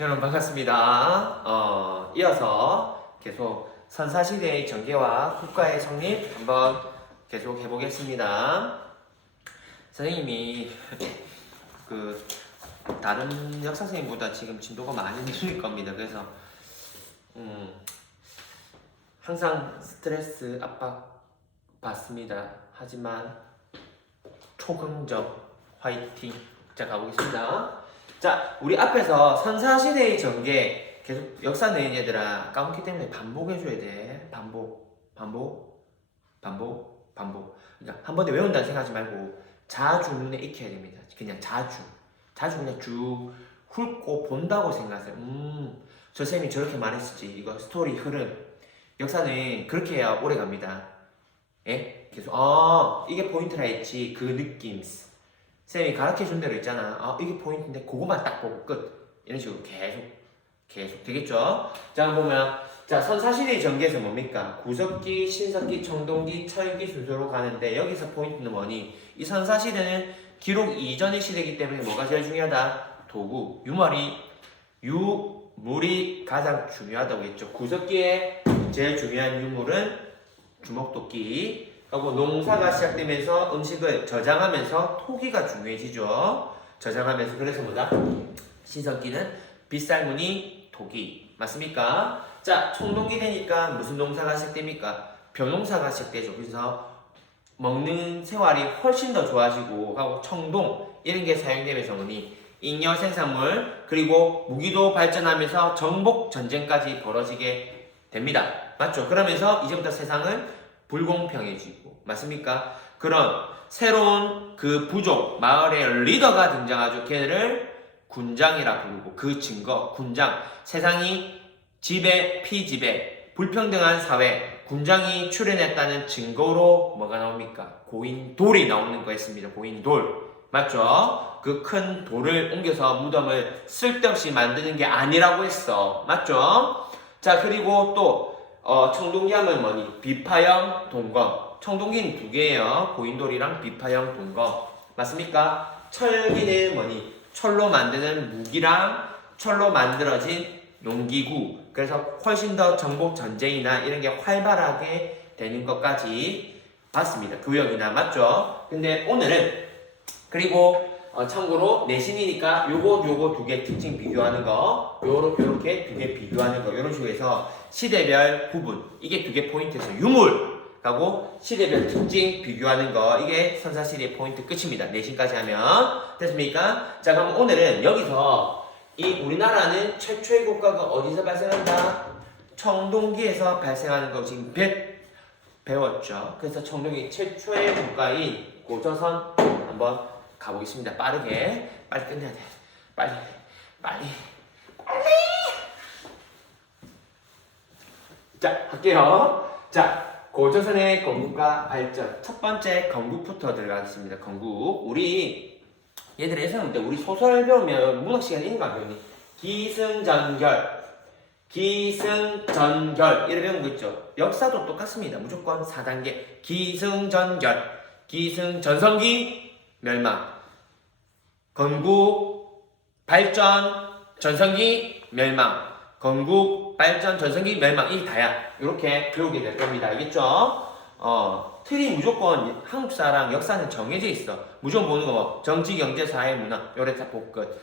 여러분 반갑습니다. 이어서 계속 선사시대의 전개와 국가의 성립 한번 계속 해보겠습니다. 선생님이 그 다른 역사 선생님보다 지금 진도가 많이 늘릴 겁니다. 그래서 항상 스트레스 압박 받습니다. 하지만 초긍정 화이팅. 자, 가보겠습니다. 자, 우리 앞에서 선사시대의 전개 계속 역사 내인 얘들아 까먹기 때문에 반복해줘야 돼. 반복. 그러니까 한 번에 외운다는 생각하지 말고 자주 눈에 익혀야 됩니다. 그냥 자주 그냥 쭉 훑고 본다고 생각하세요. 저 쌤이 저렇게 말했었지. 이거 스토리 흐름. 역사는 그렇게 해야 오래 갑니다. 예? 계속 이게 포인트라 했지. 그 느낌. 쌤이 가르쳐준 대로 있잖아. 이게 포인트인데 그거만 딱 보고 끝. 이런 식으로 계속 되겠죠? 자, 보면 자, 선사시대의 전개에서 뭡니까? 구석기, 신석기, 청동기, 철기 순서로 가는데 여기서 포인트는 뭐니? 이 선사시대는 기록 이전의 시대이기 때문에 뭐가 제일 중요하다? 도구, 유물이 가장 중요하다고 했죠. 구석기에 제일 중요한 유물은 주먹도끼. 하고 농사가 시작되면서 음식을 저장하면서 토기가 중요해지죠. 저장하면서 그래서 뭐다? 신석기는 빗살무늬 토기 맞습니까? 자, 청동기 되니까 무슨 농사가 시작됩니까? 벼농사가 시작되죠. 그래서 먹는 생활이 훨씬 더 좋아지고 하고 청동 이런 게 사용되면서 뭐니? 잉여 생산물 그리고 무기도 발전하면서 정복 전쟁까지 벌어지게 됩니다. 맞죠? 그러면서 이제부터 세상은 불공평해지고 맞습니까? 그런 새로운 그 부족 마을의 리더가 등장하죠. 걔를 군장이라 부르고 그 증거 군장 세상이 지배 피지배 불평등한 사회 군장이 출현했다는 증거로 뭐가 나옵니까? 고인돌이 나오는 거였습니다. 고인돌 맞죠? 그 큰 돌을 옮겨서 무덤을 쓸데없이 만드는 게 아니라고 했어. 맞죠? 자, 그리고 또 청동기 하면 뭐니? 비파형 동검. 청동기는 두 개예요. 고인돌이랑 비파형 동검. 맞습니까? 철기는 뭐니? 철로 만드는 무기랑 철로 만들어진 농기구. 그래서 훨씬 더 정복 전쟁이나 이런 게 활발하게 되는 것까지 봤습니다. 교역이나 맞죠? 근데 오늘은 그리고 참고로 내신이니까 요거 두 개 특징 비교하는 거 요렇게 두 개 비교하는 거 이런 식으로 해서 시대별 구분 이게 두 개 포인트에서 유물 하고 시대별 특징 비교하는 거 이게 선사시대의 포인트 끝입니다. 내신까지 하면 됐습니까? 자, 그럼 오늘은 여기서 이 우리나라는 최초의 국가가 어디서 발생한다? 청동기에서 발생하는 거 지금 배웠죠. 그래서 청동기 최초의 국가인 고조선 한번 가보겠습니다. 빠르게 빨리 끝내야 돼. 빨리. 자, 할게요. 자, 고조선의 건국과 발전. 첫 번째 건국부터 들어가겠습니다. 건국. 우리 얘들 예상 때 우리 소설 배우면 문학 시간에 있는 거 배우니? 기승전결 이래 배운 거 있죠. 역사도 똑같습니다. 무조건 4단계. 기승전성기 멸망. 건국, 발전, 전성기, 멸망. 건국, 발전, 전성기, 멸망. 이 다야. 이렇게 배우게 될 겁니다. 알겠죠? 틀이 무조건 한국 사람 역사는 정해져 있어. 무조건 보는 거 뭐, 정치, 경제, 사회, 문화. 요래 다 복끝.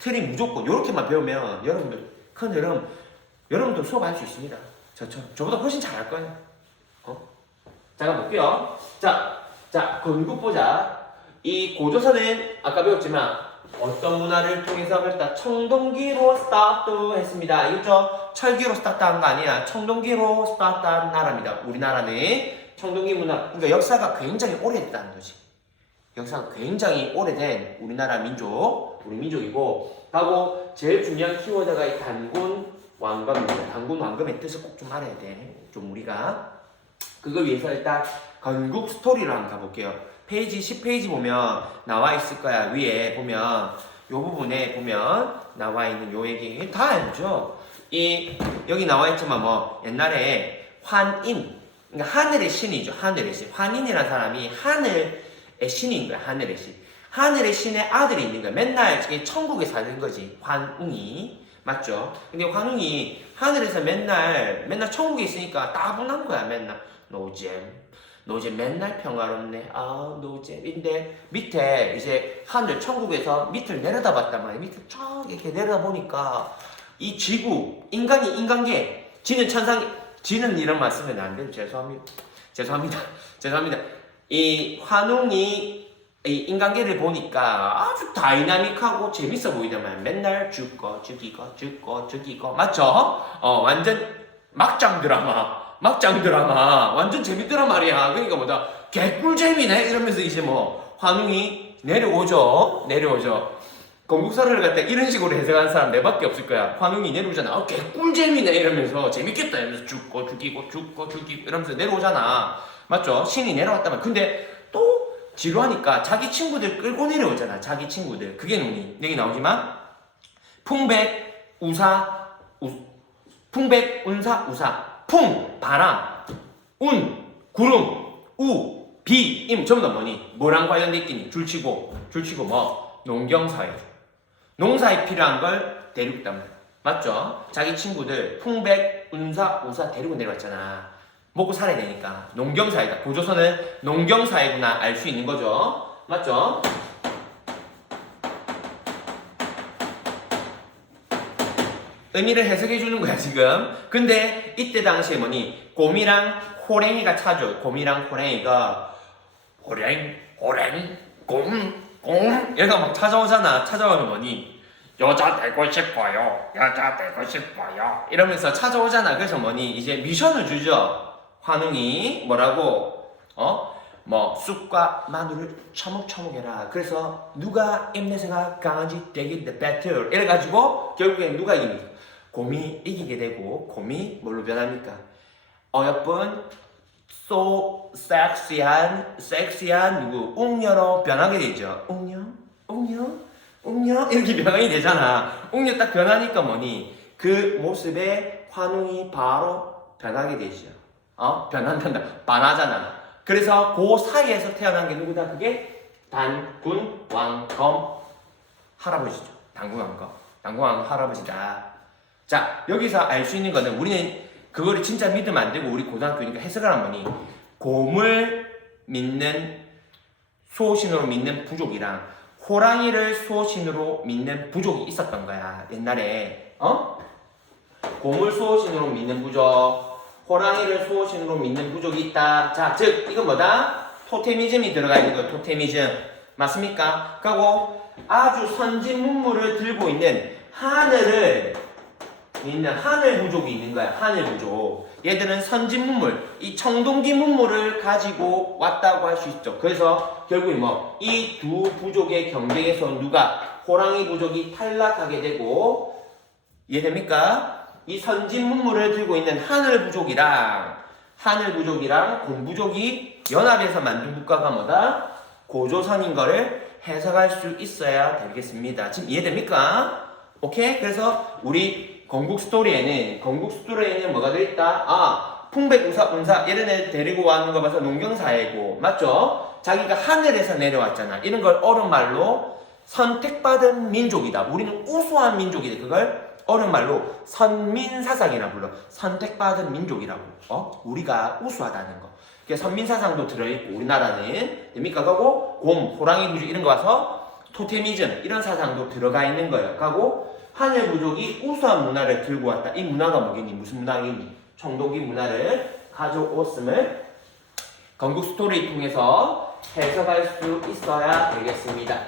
틀이 무조건 요렇게만 배우면 여러분들 수업할 수 있습니다. 저보다 훨씬 잘할 거예요. 자, 볼게요. 자, 건국 보자. 이 고조선은 아까 배웠지만 어떤 문화를 통해서 했다? 청동기로 스타트 했습니다. 알겠죠? 철기로 스타트한 거 아니야. 청동기로 스타트한 나라입니다. 우리나라는 청동기 문화. 그러니까 역사가 굉장히 오래됐다는 거지. 역사가 굉장히 오래된 우리나라 민족, 우리 민족이고, 하고 제일 중요한 키워드가 이 단군 왕검입니다. 단군 왕검의 뜻을 꼭 좀 알아야 돼. 좀 우리가 그걸 위해서 일단 건국 스토리로 한번 가볼게요. 페이지 10페이지 보면 나와 있을 거야. 위에 보면 요 부분에 보면 나와 있는 요 얘기 다 알죠? 여기 나와 있지만 뭐 옛날에 환인, 그러니까 하늘의 신이죠. 하늘의 신. 환인이라는 사람이 하늘의 신인 거야. 하늘의 신. 하늘의 신의 아들이 있는 거야. 맨날 천국에 사는 거지. 환웅이. 맞죠? 근데 환웅이 하늘에서 맨날 천국에 있으니까 따분한 거야. 맨날 노잼 맨날 평화롭네. 아 노잼인데 밑에 이제 하늘 천국에서 밑을 내려다봤단 말이야. 밑을 쫙 이렇게 내려다보니까 이 지구 인간계 지는 지는 이런 말 쓰면 안 돼요. 죄송합니다. 이 환웅이 이 인간계를 보니까 아주 다이나믹하고 재밌어 보이단 말이야. 맨날 죽고 죽이고 맞죠? 완전 막장 드라마 완전 재밌더란 말이야. 그러니까 뭐다 개꿀잼이네 이러면서 이제 뭐 환웅이 내려오죠. 건국사를 갖다 이런 식으로 해석한 사람 내밖에 없을 거야. 환웅이 내려오잖아. 개꿀잼이네 이러면서 재밌겠다 이러면서 죽고 죽이고 이러면서 내려오잖아. 맞죠? 신이 내려왔단 말이야. 근데 또 지루하니까 자기 친구들 끌고 내려오잖아. 자기 친구들. 그게 여기 나오지만 풍백운사 풍 바람 운 구름 우 비 임 전부 다 뭐니? 뭐랑 관련돼 있겠니? 줄치고 뭐 농경사회 농사에 필요한 걸 데리고 있단 말이야. 맞죠? 자기 친구들 풍백 운사 우사 데리고 내려왔잖아. 먹고 살아야 되니까 농경사회다. 고조선은 농경사회구나 알 수 있는 거죠. 맞죠? 의미를 해석해 주는 거야 지금. 근데 이때 당시에 뭐니? 곰이랑 호랭이가 찾아요. 곰이랑 호랭이가 호랭 곰 이렇게 막 찾아오잖아. 찾아오면 뭐니? 여자 되고 싶어요 이러면서 찾아오잖아. 그래서 뭐니? 이제 미션을 주죠. 환웅이 뭐라고? 뭐 쑥과 마늘을 처먹해라. 그래서 누가 입냄새가 강한지 되게 배틀 이래가지고 결국엔 누가 이깁니까? 곰이 이기게 되고 곰이 뭘로 변합니까? 어여쁜 so 섹시한 누구 웅녀로 변하게 되죠. 웅녀 이렇게 변하게 되잖아. 웅녀 딱 변하니까 뭐니? 그 모습에 환웅이 바로 변하게 되죠. 변한단다. 반하잖아. 그래서 그 사이에서 태어난 게 누구다? 그게 단군 왕검 할아버지죠. 단군 왕검 할아버지다. 자, 여기서 알 수 있는 거는 우리는 그거를 진짜 믿으면 안 되고 우리 고등학교니까 해석을 하면 뭐니? 곰을 믿는 수호신으로 믿는 부족이랑 호랑이를 수호신으로 믿는 부족이 있었던 거야. 옛날에. 곰을 수호신으로 믿는 부족, 호랑이를 수호신으로 믿는 부족이 있다. 자, 즉 이건 뭐다? 토테미즘이 들어가 있는 거예요. 토테미즘. 맞습니까? 그리고 아주 선진 문물을 들고 있는 하늘 부족이 있는 거야. 하늘 부족. 얘들은 선진 문물, 이 청동기 문물을 가지고 왔다고 할 수 있죠. 그래서 결국에 뭐 이 두 부족의 경쟁에서 누가 호랑이 부족이 탈락하게 되고, 이해됩니까? 이 선진 문물을 들고 있는 하늘 부족이랑 곰 부족이 연합해서 만든 국가가 뭐다? 고조선인 거를 해석할 수 있어야 되겠습니다. 지금 이해됩니까? 오케이? 그래서 우리 건국 스토리에는 뭐가 들어있다? 풍백운사 이런 애 데리고 와는 거 봐서 농경사회고, 맞죠? 자기가 하늘에서 내려왔잖아. 이런 걸 어른말로 선택받은 민족이다. 우리는 우수한 민족이다. 그걸 어른말로 선민사상이라 불러. 선택받은 민족이라고. 우리가 우수하다는 거. 선민사상도 들어있고, 우리나라는 됩니까? 그거 곰, 호랑이 부족 이런 거 와서 토테미즘 이런 사상도 들어가 있는 거예요. 하고 하늘 부족이 우수한 문화를 들고 왔다. 이 문화가 뭐겠니? 무슨 문화겠니? 청동기 문화를 가져왔음을 건국 스토리 통해서 해석할 수 있어야 되겠습니다.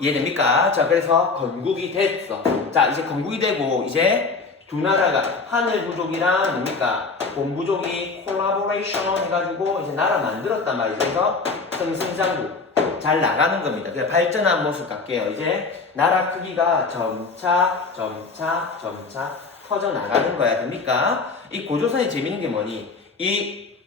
이해됩니까? 자, 그래서 건국이 됐어. 자, 이제 건국이 되고 이제 두 나라가 하늘 부족이랑 뭡니까? 곰 부족이 콜라보레이션 해가지고 이제 나라 만들었단 말이죠. 그래서 승승장구 잘 나가는 겁니다. 그냥 발전한 모습 갈게요. 이제 나라 크기가 점차 터져 나가는 거야. 됩니까? 이 고조선이 재밌는 게 뭐니?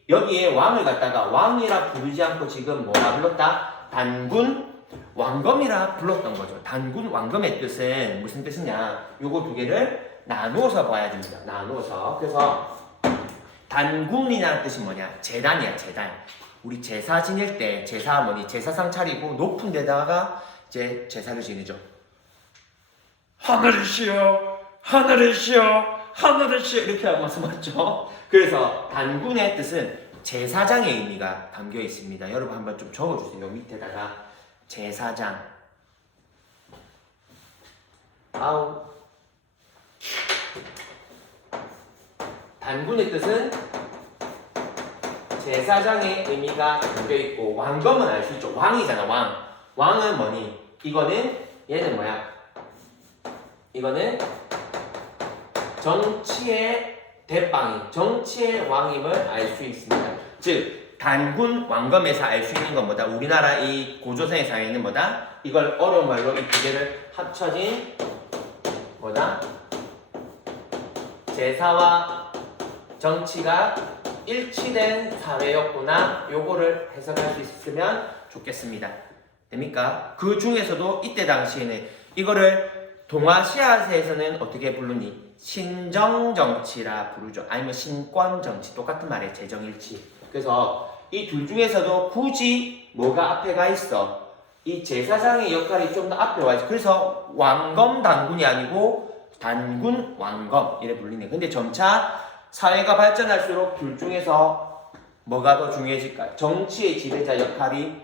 여기에 왕을 갖다가 왕이라 부르지 않고 지금 뭐라 불렀다? 단군 왕검이라 불렀던 거죠. 단군 왕검의 뜻은 무슨 뜻이냐? 요거 두 개를 나누어서 봐야 됩니다. 나누어서. 그래서 단군이라는 뜻이 뭐냐? 제단이야, 제단. 우리 제사 지낼 때 제사 뭐니? 제사상 차리고 높은 데다가 이제 제사를 지내죠. 하늘이시여, 하늘이시여, 하늘이시여 이렇게 하면서 맞죠? 그래서 단군의 뜻은 제사장의 의미가 담겨 있습니다. 여러분 한번 좀 적어주세요. 밑에다가 제사장. 아우. 단군의 뜻은 제사장의 의미가 담겨 있고 왕검은 알 수 있죠. 왕이잖아, 왕. 왕은 뭐니? 이거는 얘는 뭐야? 이거는 정치의 대빵이, 정치의 왕임을 알 수 있습니다. 즉 단군 왕검에서 알 수 있는 건 뭐다? 우리나라 이 고조선의 사회는 뭐다? 이걸 어려운 말로 이 두 개를 합쳐진 뭐다? 제사와 정치가 일치된 사회였구나. 요거를 해석할 수 있으면 좋겠습니다. 됩니까? 그 중에서도 이때 당시에는 이거를 동아시아에서는 어떻게 부르니? 신정정치라 부르죠. 아니면 신권정치. 똑같은 말이에요. 재정일치. 그래서 이 둘 중에서도 굳이 뭐가 앞에 가 있어? 이 제사장의 역할이 좀 더 앞에 와 있어. 그래서 왕검 단군이 아니고 단군 왕검 이래 불리네. 근데 점차 사회가 발전할수록 둘 중에서 뭐가 더 중요해질까요? 정치의 지배자 역할이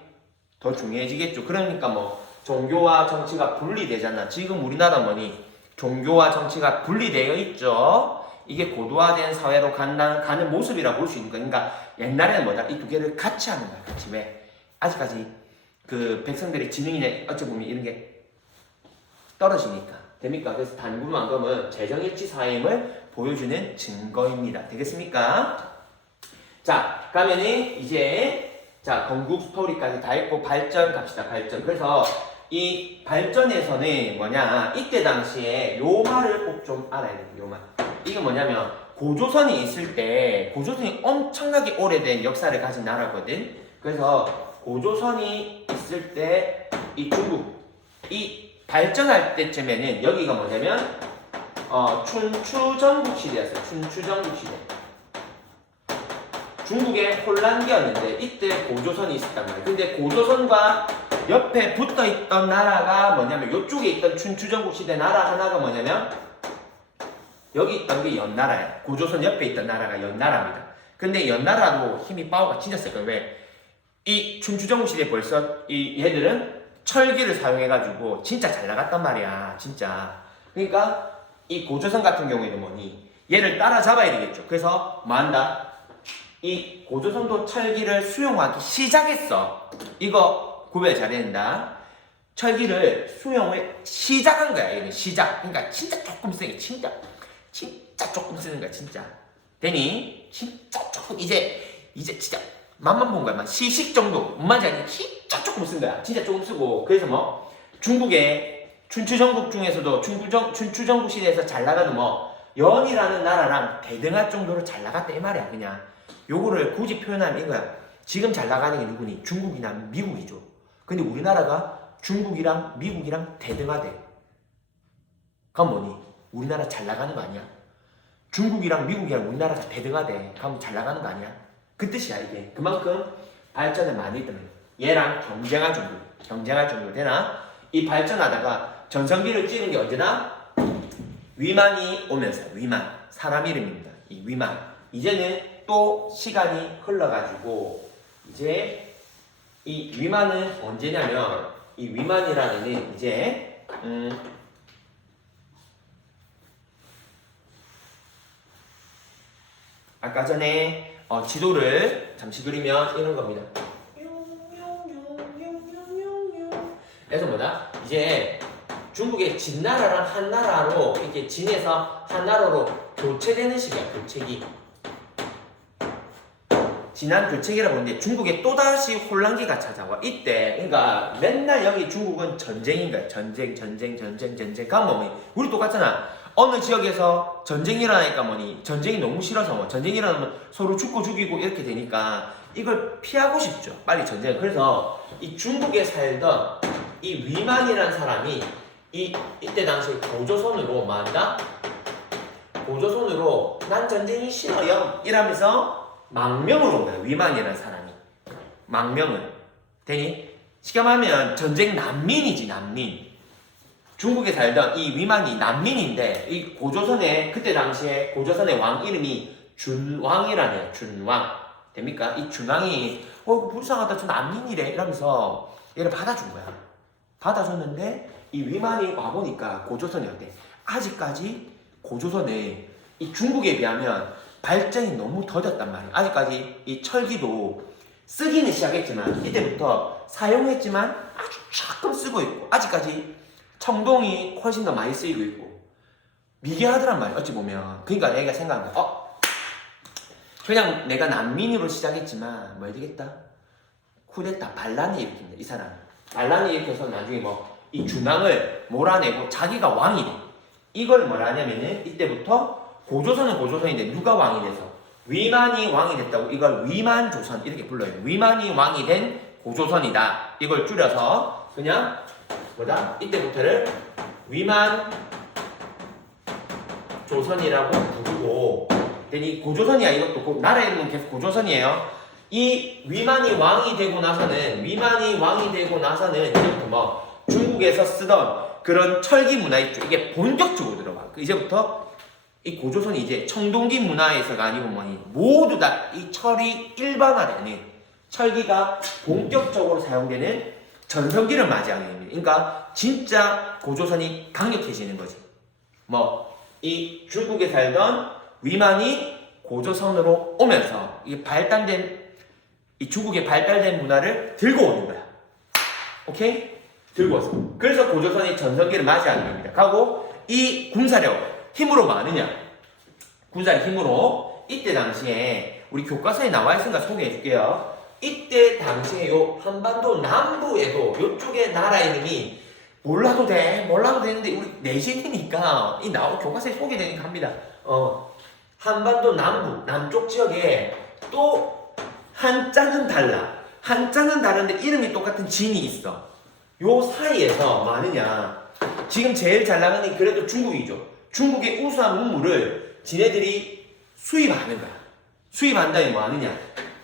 더 중요해지겠죠. 그러니까 뭐 종교와 정치가 분리되잖아. 지금 우리나라 뭐니? 종교와 정치가 분리되어 있죠. 이게 고도화된 사회로 가는 모습이라 볼 수 있는 거니까 그러니까 옛날에는 뭐다? 이 두 개를 같이 하는 거야. 같이. 왜? 아직까지 그 백성들의 지능이나 어찌 보면 이런 게 떨어지니까. 됩니까? 그래서 단군 왕검은 재정일치 사회임을 보여주는 증거입니다. 되겠습니까? 자, 그러면은 이제 자 건국 스토리까지 다 했고 발전 갑시다. 발전. 그래서 이 발전에서는 뭐냐? 이때 당시에 요 말을 꼭 좀 알아야 돼요. 요 말. 이게 뭐냐면 고조선이 있을 때 고조선이 엄청나게 오래된 역사를 가진 나라거든. 그래서 고조선이 있을 때 이 중국 이 발전할 때쯤에는 여기가 뭐냐면 춘추전국 시대였어요. 춘추전국 시대. 중국의 혼란기였는데 이때 고조선이 있었단 말이에요. 근데 고조선과 옆에 붙어있던 나라가 뭐냐면 이쪽에 있던 춘추전국 시대 나라 하나가 뭐냐면 여기 있던 게 연나라예요. 고조선 옆에 있던 나라가 연나라입니다. 근데 연나라도 힘이 파워가 진짜 셀 거예요. 왜? 이 춘추전국 시대에 벌써 이 얘들은 철기를 사용해가지고 진짜 잘 나갔단 말이야. 진짜. 그러니까 이 고조선 같은 경우에는 뭐니? 얘를 따라잡아야 되겠죠. 그래서 뭐 한다? 이 고조선도 철기를 수용하기 시작했어. 이거 구별 잘해야 된다. 철기를 수용을 시작한 거야. 얘는 시작. 그러니까 진짜 조금 쓰게. 진짜 조금 쓰는 거야. 진짜. 되니? 진짜 조금 이제 진짜 맛만 본 거야. 시식 정도. 뭔 말인지 알지? 진짜 조금 쓴 거야. 진짜 조금 쓰고. 그래서 뭐 중국의 춘추전국 중에서도 춘추전국 시대에서 잘 나가는 뭐 연이라는 나라랑 대등할 정도로 잘 나갔다 이 말이야. 그냥 요거를 굳이 표현하면 이거야. 지금 잘 나가는 게 누구니? 중국이나 미국이죠. 근데 우리나라가 중국이랑 미국이랑 대등하대. 그럼 뭐니? 우리나라 잘 나가는 거 아니야? 중국이랑 미국이랑 우리나라가 대등하대. 그럼 잘 나가는 거 아니야? 그 뜻이야 이게. 그만큼 발전을 많이 했다는 거야. 얘랑 경쟁할 정도 되나? 이 발전하다가 전성기를 찍은 게 언제나? 위만이 오면서. 위만. 사람 이름입니다. 이 위만. 이제는 또 시간이 흘러가지고 이제 이 위만은 언제냐면 이 위만이라는 애는 이제 아까 전에 지도를 잠시 그리면 이런 겁니다. 그래서 뭐다? 이제 중국의 진나라랑 한나라로 이렇게 진에서 한나라로 교체되는 시기야. 교체기. 진한 교체기라고 하는데 중국에 또다시 혼란기가 찾아와. 이때 그러니까 맨날 여기 중국은 전쟁인 거야. 전쟁. 그럼 뭐니? 우리 똑같잖아. 어느 지역에서 전쟁이 일어나니까 뭐니? 전쟁이 너무 싫어서 뭐 전쟁이 일어나면 서로 죽이고 이렇게 되니까 이걸 피하고 싶죠. 빨리 전쟁. 그래서 이 중국에 살던 이 위만이라는 사람이 이때 당시 고조선으로 뭐 한다? 고조선으로 난 전쟁이 싫어요 이러면서 망명을 온 거야. 위만이라는 사람이 망명을. 되니? 쉽게 말하면 전쟁 난민이지. 난민. 중국에 살던 이 위만이 난민인데 이 고조선의 그때 당시에 고조선의 왕 이름이 준왕이라네요. 준왕 됩니까? 이 준왕이 불쌍하다 저 난민이래 이러면서 얘를 받아준 거야. 받아줬는데 이 위만이 와보니까 고조선이 어때? 아직까지 고조선에 이 중국에 비하면 발전이 너무 더뎠단 말이야. 아직까지 이 철기도 쓰기는 시작했지만 이때부터 사용했지만 아주 조금 쓰고 있고 아직까지 청동이 훨씬 더 많이 쓰이고 있고 미개하더란 말이야. 어찌 보면. 그러니까 내가 생각한 거야. 그냥 내가 난민으로 시작했지만 뭐 해야 되겠다? 쿠데타 반란을 일으킵니다. 이 사람 반란을 일으켜서 나중에 뭐 이 준왕을 몰아내고 자기가 왕이 돼. 이걸 뭐라 하냐면은 이때부터 고조선은 고조선인데 누가 왕이 돼서 위만이 왕이 됐다고 이걸 위만조선 이렇게 불러요. 위만이 왕이 된 고조선이다. 이걸 줄여서 그냥 뭐다? 이때부터를 위만조선이라고 부르고 이 고조선이야. 이것도 나라 이름은 계속 고조선이에요. 이 위만이 왕이 되고 나서는 이제부터 뭐 중국에서 쓰던 그런 철기 문화 있죠. 이게 본격적으로 들어가. 이제부터 이 고조선이 이제 청동기 문화에서가 아니고 뭐니 모두 다 이 철이 일반화되는 철기가 본격적으로 사용되는 전성기를 맞이하게 됩니다. 그러니까 진짜 고조선이 강력해지는 거지. 뭐 이 중국에 살던 위만이 고조선으로 오면서 이 중국의 발달된 문화를 들고 오는 거야. 오케이? 들고 왔어. 그래서 고조선이 전성기를 맞이하는 겁니다. 하고 이 군사력 힘으로 많으냐? 군사력 힘으로 이때 당시에 우리 교과서에 나와 있으니까 소개해 줄게요. 이때 당시에 요 한반도 남부에도 요쪽에 나라 이름이 몰라도 되는데 우리 내신이니까 이 교과서에 소개되니까 합니다. 한반도 남쪽 지역에 또 한자는 달라. 한자는 다른데 이름이 똑같은 진이 있어. 요 사이에서 많으냐? 지금 제일 잘 나가는 게 그래도 중국이죠. 중국의 우수한 문물을 지네들이 수입하는 거야. 수입한다면 뭐 하느냐?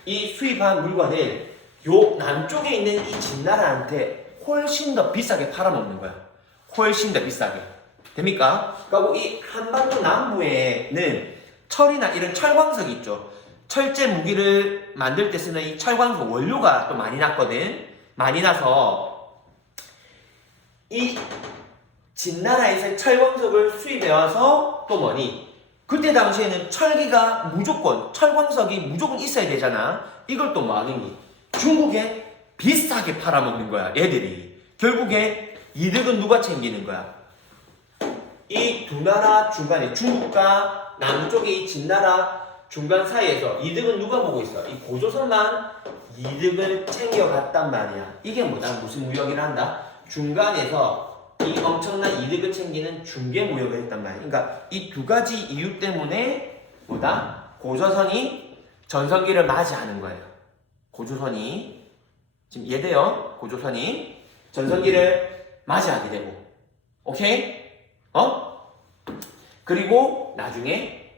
이 수입한 물건을 요 남쪽에 있는 이 진나라한테 훨씬 더 비싸게 팔아먹는 거야. 훨씬 더 비싸게. 됩니까? 그리고 이 한반도 남부에는 철이나 이런 철광석이 있죠. 철제 무기를 만들 때 쓰는 이 철광석 원료가 또 많이 났거든. 많이 나서 이 진나라에서 철광석을 수입해와서 또 뭐니? 그때 당시에는 철광석이 무조건 있어야 되잖아. 이걸 또 뭐하니? 중국에 비싸게 팔아먹는 거야, 얘들이. 결국에 이득은 누가 챙기는 거야? 이 두 나라 중간에 중국과 남쪽의 이 진나라 중간 사이에서 이득은 누가 보고 있어? 이 고조선만 이득을 챙겨갔단 말이야. 이게 뭐다? 무슨 무역이라 한다? 중간에서 이 엄청난 이득을 챙기는 중개 무역을 했단 말이야. 그러니까 이 두 가지 이유 때문에 뭐다? 고조선이 전성기를 맞이하는 거예요. 고조선이 지금 이해돼요? 고조선이 전성기를 맞이하게 되고, 오케이? 그리고 나중에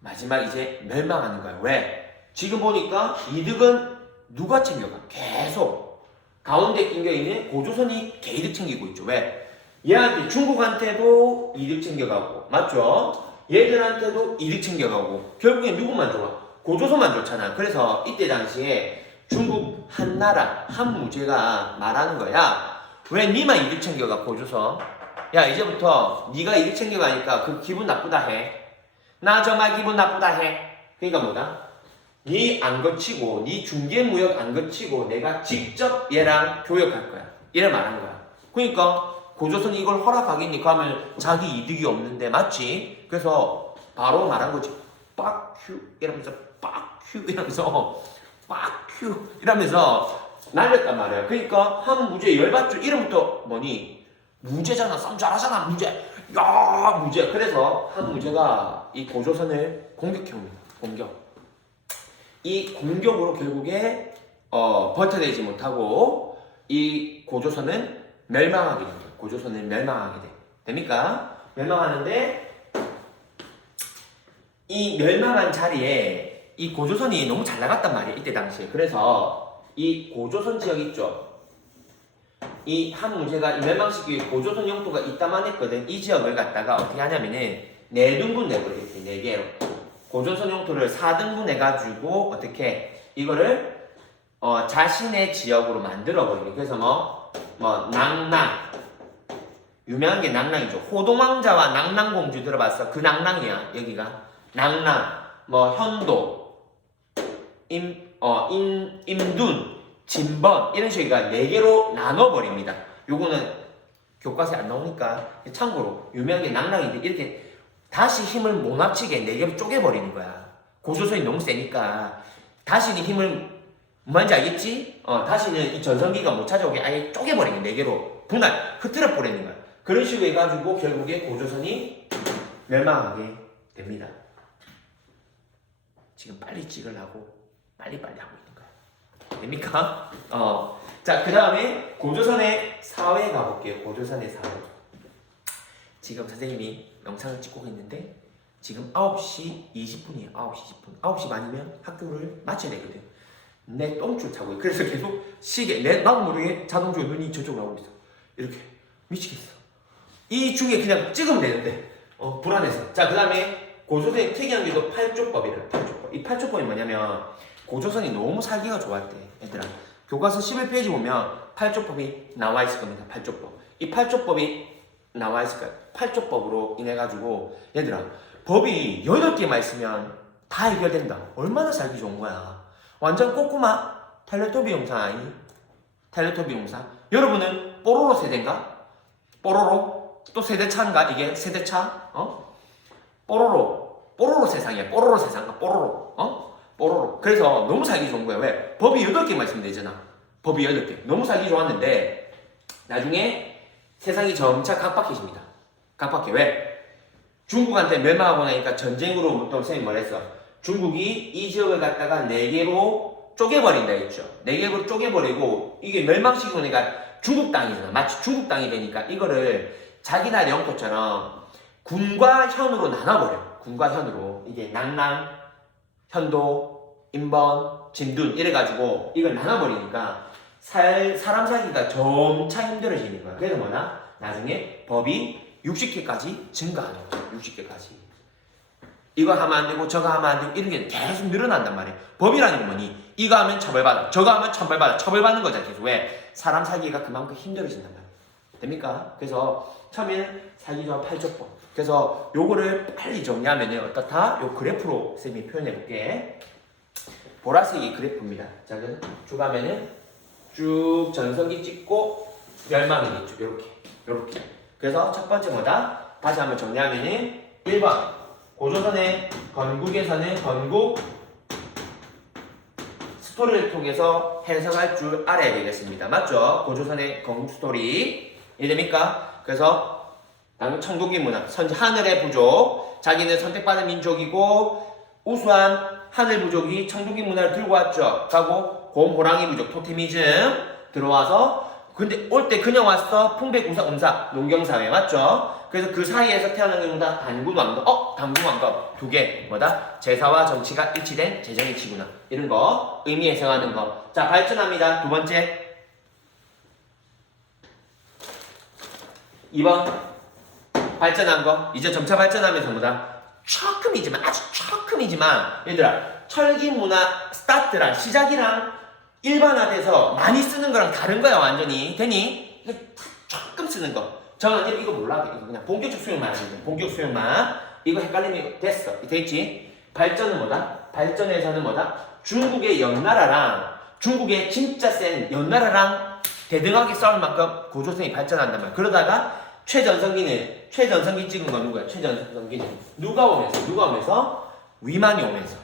마지막 이제 멸망하는 거야. 왜? 지금 보니까 이득은 누가 챙겨가? 계속 가운데 낑겨있는 고조선이 개이득 챙기고 있죠. 왜? 얘한테 중국한테도 이득 챙겨가고, 맞죠? 얘들한테도 이득 챙겨가고, 결국엔 누구만 좋아? 고조선만 좋잖아. 그래서 이때 당시에 중국 한나라 한무제가 말하는 거야. 왜 니만 이득 챙겨가 고조선? 야, 이제부터 네가 이득 챙겨가니까 그 기분 나쁘다 해. 나 정말 기분 나쁘다 해. 그러니까 뭐다? 네 안 거치고, 네 중개무역 안 거치고 내가 직접 얘랑 교역할 거야. 이래 말한 거야. 그러니까 고조선이 이걸 허락하겠니? 그러면 자기 이득이 없는데, 맞지? 그래서 바로 말한 거지. 빡큐 이러면서 빡큐 이러면서 빡큐 이러면서 날렸단 말이야. 그러니까 한무제 열받죠. 이름부터 뭐니? 무제잖아. 쌈 잘하잖아. 무제. 야, 무제. 그래서 한무제가 이 고조선을 공격해옵니다. 이 공격으로 결국에 버텨내지 못하고 이 고조선은 멸망하게 됩니다. 고조선은 멸망하게 돼. 됩니까? 멸망하는데 이 멸망한 자리에 이 고조선이 너무 잘 나갔단 말이에요. 이때 당시에. 그래서 이 고조선 지역 있죠. 이 한 문제가 이 멸망시키기 고조선 영토가 있다만 했거든. 이 지역을 갖다가 어떻게 하냐면은 4등분 내버려 이렇게 4개로 고조선 영토를 4등분 해가지고 어떻게 이거를 자신의 지역으로 만들어 버리게. 그래서 뭐 낭랑 유명한 게 낭랑이죠. 호동왕자와 낭랑공주 들어봤어? 그 낭랑이야 여기가. 낭랑 뭐 현도 임둔 진번 이런 식으로 4개로 나눠버립니다. 요거는 교과서에 안 나오니까 참고로 유명한 게 낭랑인데 이렇게 다시 힘을 못 합치게 4개로 쪼개버리는 거야. 고조선이 너무 세니까 다시는 힘을 뭔지 알겠지? 다시는 이 전성기가 못 찾아오게 아예 쪼개버리는 4개로 분할 흐트러 버리는 거야. 그런 식으로 해가지고 결국에 고조선이 멸망하게 됩니다. 지금 빨리 찍으려고 빨리빨리 하고 있는 거야. 됩니까? 자, 그 다음에 고조선의 사회 가볼게요. 고조선의 사회. 지금 선생님이 영상을 찍고 있는데 지금 9시 20분이에요. 9시 20분. 9시 반이면 학교를 마쳐야 되거든. 내 똥줄 차고 있어. 그래서 계속 시계, 나도 모르게 자동적으로 눈이 저쪽으로 나오고 있어. 이렇게. 미치겠어. 이 중에 그냥 찍으면 되는데 불안해서. 자, 그 다음에 고조선이 특이한 게 또 팔조법이래요. 팔조법. 이 팔조법이 뭐냐면 고조선이 너무 살기가 좋았대. 얘들아, 교과서 11페이지 보면 팔조법이 나와 있을 겁니다. 팔조법. 이 팔조법이 나와 있을 거야. 팔조법으로 인해 가지고 얘들아, 법이 8개만 있으면 다 해결된다. 얼마나 살기 좋은 거야. 완전 꼬꼬마 텔레토비 용사 아니? 텔레토비 용사. 여러분은 뽀로로 세대인가? 뽀로로? 또 세대차인가? 이게 세대차? 뽀로로 세상이야. 뽀로로 세상. 뽀로로. 뽀로로. 그래서 너무 살기 좋은 거야. 왜? 법이 8개만 있으면 되잖아. 법이 8개. 너무 살기 좋았는데 나중에 세상이 점차 각박해집니다. 각박해. 왜? 중국한테 멸망하고 나니까 전쟁으로 또 선생님이 뭐랬어? 중국이 이 지역을 갖다가 4개로 쪼개버린다 했죠. 4개로 쪼개버리고 이게 멸망시키고 나니까 중국 땅이잖아. 마치 중국 땅이 되니까 이거를 자기 나라 영토처럼 군과 현으로 나눠버려. 군과 현으로. 이게 낭랑, 현도, 인번, 진둔 이래가지고 이걸 나눠버리니까 사람 살기가 점차 힘들어지는 거야. 그래서 뭐냐? 나중에 법이 60개까지 증가하는 거야. 60개까지. 이거 하면 안 되고 저거 하면 안 되고 이런 게 계속 늘어난단 말이야. 법이라는 건 뭐니? 이거 하면 처벌받아. 저거 하면 처벌받아. 처벌받는 거잖아. 계속. 왜? 사람 살기가 그만큼 힘들어진단 말이야. 됩니까? 그래서 처음에는 살기 좋은 팔조법. 그래서 요거를 빨리 정리하면 어떻다? 요 그래프로 쌤이 표현해 볼게. 보라색이 그래프입니다. 자, 쭉 하면은 쭉 전성기 찍고 멸망이 있죠. 요렇게. 그래서 첫 번째 뭐다? 다시 한번 정리하면은 1번 고조선의 건국에서는 건국 스토리를 통해서 해석할 줄 알아야 되겠습니다. 맞죠? 고조선의 건국 스토리 이해됩니까? 그래서 청동기 문화, 하늘의 부족, 자기는 선택받은 민족이고 우수한 하늘 부족이 청동기 문화를 들고 왔죠. 하고 곰, 호랑이 부족, 토테미즘 들어와서 근데 올 때 그냥 왔어. 풍백, 우사, 음사, 농경사회 맞죠? 그래서 그 사이에서 태어난 경우다 단군왕국, 단군왕국 2개 뭐다? 제사와 정치가 일치된 제정일치구나. 이런 거 의미 해석하는 거. 자, 발전합니다. 두 번째 2번 발전한 거. 이제 점차 발전하면서 뭐다? 조금이지만 아주 조금이지만 얘들아 철기 문화 스타트랑 시작이랑 일반화돼서 많이 쓰는 거랑 다른 거야. 완전히 되니? 이거 조금 쓰는 거. 저는 이거 몰라. 이거 그냥 본격적 수용만 하는 거. 본격 수용만. 이거 헷갈리면 됐어. 됐지? 발전은 뭐다? 발전에서는 뭐다? 중국의 연나라랑 중국의 진짜 센 연나라랑 대등하게 싸울 만큼 고조선이 발전한단 말이야. 그러다가 최전성기 찍은 건 누구야? 최전성기는 누가 오면서? 위만이 오면서.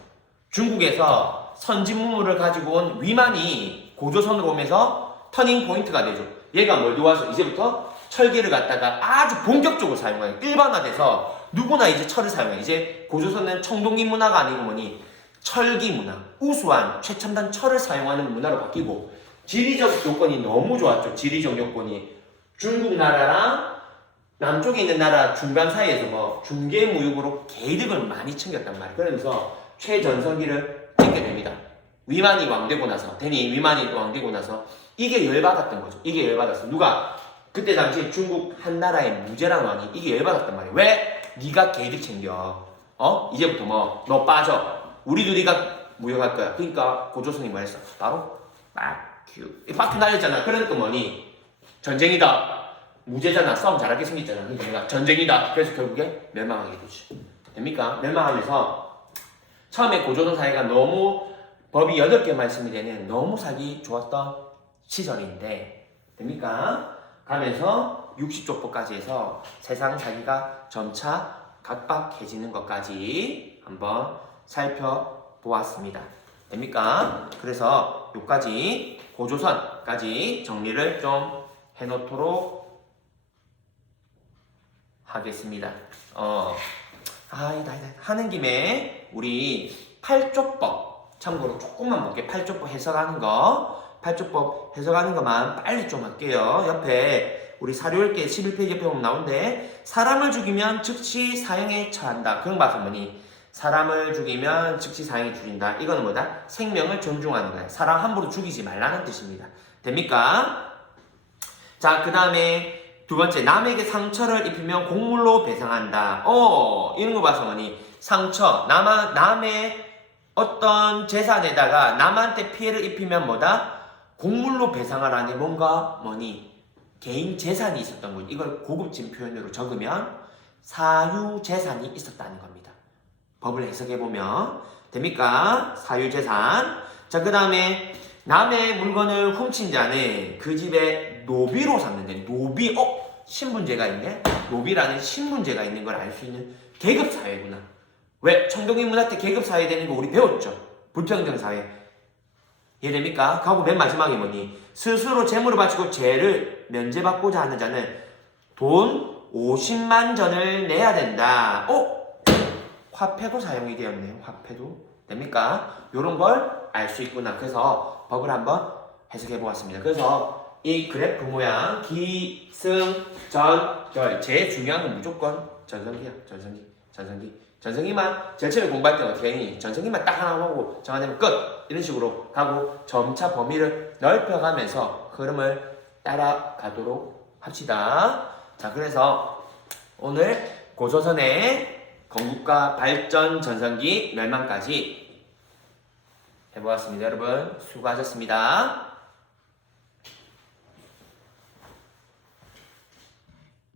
중국에서 선진문물을 가지고 온 위만이 고조선으로 오면서 터닝 포인트가 되죠. 얘가 뭘 도와서 이제부터 철기를 갖다가 아주 본격적으로 사용해요. 일반화돼서 누구나 이제 철을 사용해. 이제 고조선은 청동기 문화가 아니고 뭐니? 철기 문화. 우수한 최첨단 철을 사용하는 문화로 바뀌고 지리적 요건이 너무 좋았죠. 지리적 요건이 중국 나라랑 남쪽에 있는 나라 중간 사이에서 뭐 중개무역으로 개이득을 많이 챙겼단 말이에요. 그러면서 최전성기를 찍게 됩니다. 위만이 왕되고 나서 이게 열받았던 거죠. 이게 열받았어. 누가? 그때 당시 중국 한나라의 무제란 왕이 이게 열받았단 말이야. 왜? 네가 개이득 챙겨. 이제부터 뭐 너 빠져. 우리 둘이가 무역할 거야. 그러니까 고조선이 뭐 했어? 바로 빠큐. 빠큐 날렸잖아. 그러니까 뭐니? 전쟁이다. 무제잖아. 싸움 잘하게 생겼잖아. 그러니까 내가 전쟁이다. 그래서 결국에 멸망하게 되지. 됩니까? 멸망하면서 처음에 고조선 사회가 너무 법이 8개 말씀이 되는 너무 살기 좋았던 시절인데 됩니까? 가면서 60족보까지 해서 세상 살기가 점차 각박해지는 것까지 한번 살펴보았습니다. 됩니까? 그래서 여기까지 고조선까지 정리를 좀 해놓도록 하겠습니다. 하는 김에 우리 8조법 참고로 조금만 볼게요. 8조법 해석하는 거 8조법 해석하는 것만 빨리 좀 할게요. 옆에 우리 사료 읽기 11페이지 옆에 보면 나오는데 사람을 죽이면 즉시 사형에 처한다. 그런 거 봐서 뭐니? 사람을 죽이면 즉시 사형에 처한다. 이거는 뭐다? 생명을 존중하는 거야. 사람 함부로 죽이지 말라는 뜻입니다. 됩니까? 자, 그 다음에 두 번째, 남에게 상처를 입히면 곡물로 배상한다. 이런 거 봐서 뭐니? 상처, 남의 어떤 재산에다가 남한테 피해를 입히면 뭐다? 곡물로 배상을 하니 뭔가 뭐니? 개인 재산이 있었던 거지. 이걸 고급진 표현으로 적으면 사유재산이 있었다는 겁니다. 법을 해석해보면 됩니까? 사유재산. 자, 그 다음에 남의 물건을 훔친 자는 그 집에 노비로 삼는데 노비, 신분제가 있네? 노비라는 신분제가 있는 걸 알 수 있는 계급사회구나. 왜? 청동인문화 때 계급사회 되는 거 우리 배웠죠? 불평등사회. 이해됩니까? 하고 맨 마지막에 뭐니? 스스로 재물을 바치고 죄를 면제받고자 하는 자는 돈 50만 전을 내야 된다. 화폐도 사용이 되었네요. 화폐도. 됩니까? 요런 걸 알 수 있구나. 그래서 법을 한번 해석해 보았습니다. 그래서 이 그래프 모양 기승 전결 제일 중요한 건 무조건 전성기야. 전성기만 제일 처음에 공부할 때는 어떻게 했니? 전성기만 딱 하나 보고 정하면 끝! 이런 식으로 가고 점차 범위를 넓혀가면서 흐름을 따라가도록 합시다. 자, 그래서 오늘 고조선의 건국과 발전 전성기 멸망까지 해보았습니다. 여러분 수고하셨습니다.